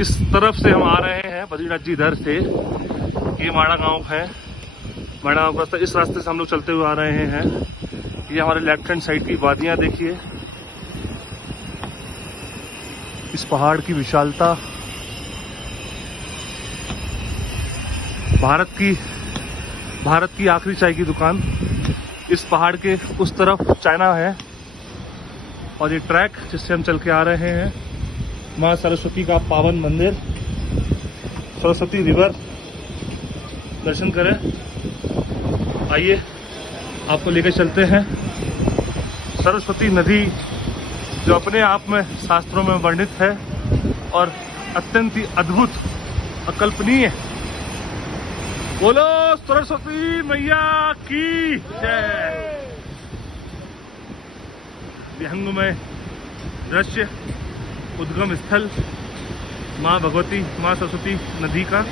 इस तरफ से हम आ रहे हैं बद्रीनाथ जी इधर से, ये माड़ा गांव है, माड़ा गांव का रास्ता, इस रास्ते से हम लोग चलते हुए आ रहे हैं। ये हमारे लेफ्ट हैंड साइड की वादियां देखिए, इस पहाड़ की विशालता, भारत की आखिरी चाय की दुकान, इस पहाड़ के उस तरफ चाइना है, और ये ट्रैक जिससे हम चल के आ रहे हैं, माँ सरस्वती का पावन मंदिर, सरस्वती रिवर, दर्शन करें। आइए आपको लेकर चलते हैं। सरस्वती नदी जो अपने आप में शास्त्रों में वर्णित है और अत्यंत ही अद्भुत, अकल्पनीय। बोलो सरस्वती मैया की जय। विहंगमय दृश्य, उद्गम स्थल माँ भगवती, माँ सरस्वती नदी का।